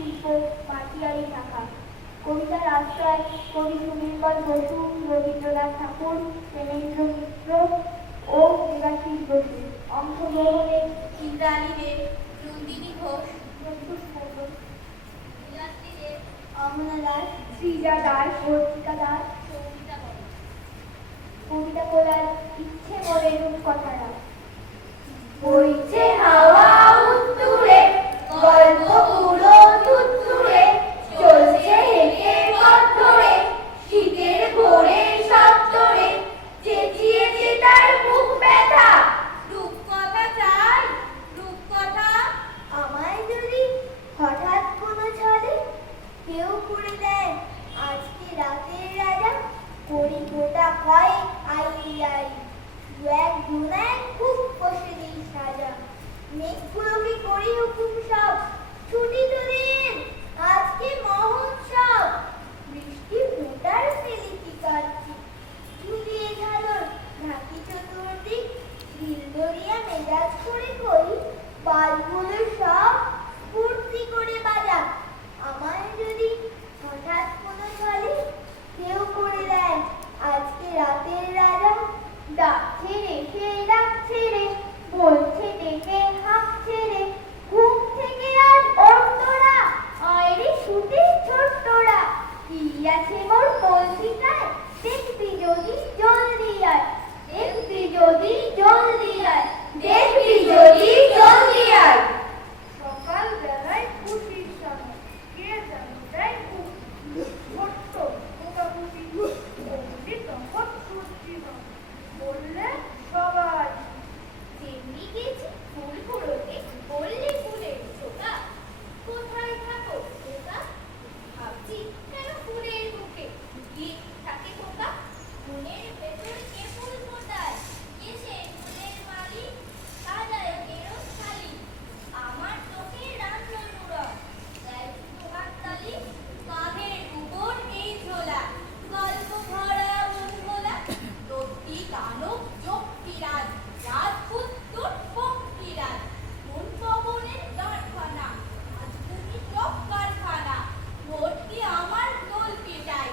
শিল্প মাটিয়ারি ঢাকা। কবিতার আশ্রয় কবি সুনীলকর বসু, রবীন্দ্রনাথ ঠাকুর, প্রেমেন্দ্র মিত্র ও দেবাশিস বসু। অংশগ্রহণে ইন্দ্রাণী দেব, নন্দিনী ঘোষ, প্রত্যুষ মণ্ডল, নীলাদ্রি দেব, অমলা দাস, শ্রীজা দাস, বর্তিকা দাস। সৌমিতা বড়। কবিতা বলার ইচ্ছে মনে রূপকথারা। বইছে হাওয়া উত্তুরে, গল্পগুলো তুত্তুরে, চলছে হেঁটে পথ ধরে, শীতের ভোরে সত্তরে, চেঁচিয়েছে তার বুক ব্যথা। রূপকথা চাই, রূপকথা। আমায় যদি হঠাৎ কোনো ছলে কেউ করে দেয় আজকে রাতের রাজা, করি গোটা হয় আই এক দুনায় খুব বসে দিই সাজা। মেঘগুলোকে করি হুকুম সব, ছুটি তো দিন আজকে মহোৎসব। বৃষ্টি ফোটার ফেলিকি কাটছি, ঝুলিয়ে ঝালর ঢাকি চতুর্দিক, ঢিল দরিয়া মেজাজ করে করি বাজগুলো সব ফুর্তি করে বাজা। আমায় যদি হঠাৎ কোনো ছলে কেউ করে দেয় আজকে রাতের রাজা, ডাকছে রেখে ডাকছে রে, বলছে ডেকে হাঁকছে রে, ঘুম থেকে আজ অন্তরা, আয় রে শুতে ছোট্টরা। কি আছে মোর কলসিটায়, দেখবি যদি জলদি আয়, দেখবি যদি জলদি আয়, দেখবি যদি জলদি আয়। সকাল বেলায় খুশির সময়, কে জানো তাই ছোট্ট মোটামুটি অমনি তখন সত্যি নয়, বললে সবাই। যেমনি গেছি ফুল কুড়োতে, বললে ফুলের ছোকা, কোথায় থাকো খোকা? ভাবছি কেন ফুলের বুকে লুকিয়ে থাকে খোকা? মনের ভেতর কে ফুল ফোটায়, কে সে ফুলের মালিক? সাজায় কেরো থালি, আমার চোখে রামচন্দ্র দেয় শুধু হাততালি। কাঁধের উপর এই ঝোলা, গল্প ভরা মন ভোলা, দত্তি দানব যক্তিরাজ, রাজপুত্তর ভক্তিরাজ, কোন পবনের কারখানা, আজ তুমি চক কারখানা, ভর্তি আমার দোল পেটাই,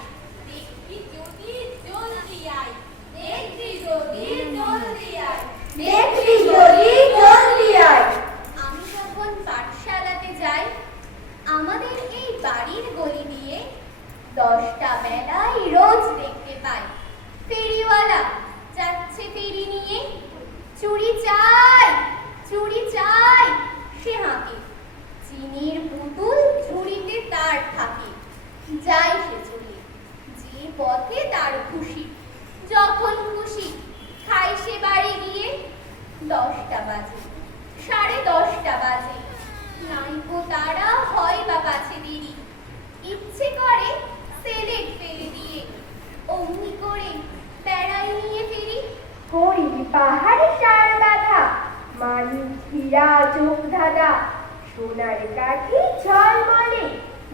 দেখবি যদি জলদি আয়, দেখবি যদি জলদি আয়, দেখবি যদি জলদি আয়। আমি যখন পাঠশালাতে যাই, আমাদের এই বাড়ির গলি দিয়ে 10টা বেলায় রোজ দেখতে পাই ফেরিওয়ালা যাচ্ছে ফেরি নিয়ে। চুড়ি চাই, চুড়ি চাই, সে হাঁকে, চিনির পুতুল ঝুড়িতে তার থাকে, যাই সে চুড়িয়ে, যে পথে তার খুশি, যখন খুশি খাই সে বাড়ি গিয়ে। 10টা বাজে, 10:30 বাজে, নাইকো তারা হয় বা কাছে দেরি, ইচ্ছে করে সেলেট ফেলে দিয়ে, অমনি করে বেড়াই নিয়ে ফেরি। করি পাহাড়ে সার বাঁধা, মানিক হীরা চোখ ধাঁধা, সোনার কাঠি ঝলমলে,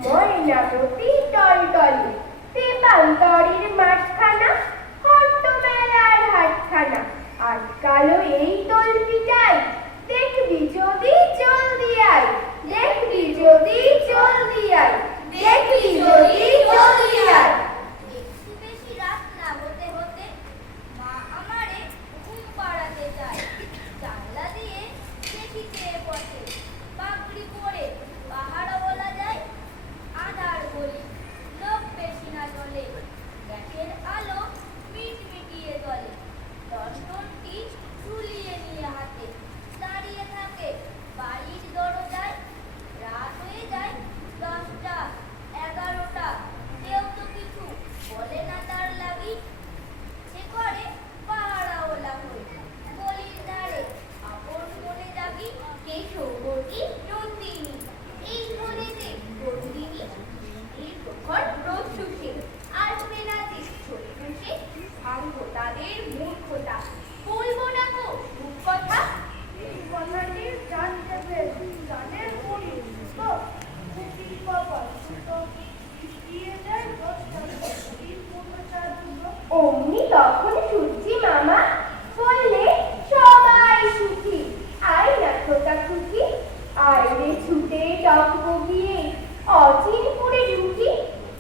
ময়না প্রতি টলটলে, তেপান্তরের মাঠখানা, হট্ট মেলার হাটখানা, আজকালও এই তল্পিটাই, দেখবি যদি জলদি আয়, দেখবি যদি জলদি আয়, দেখবি যদি জলদি আয়। একটু বেশি রাত না হতে হতে মা আমারে ঘুম পাড়াতে যায়, জানলা দিয়ে দেখি চেয়ে পথে, পাগড়ি পরে পাহাড়ও বলা যায়, আধার গলি, লোক বেশি না চলে, গ্যাসের আলো মিটমিটিয়ে জ্বলে, লণ্ঠনটি ঝুলিয়ে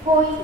বই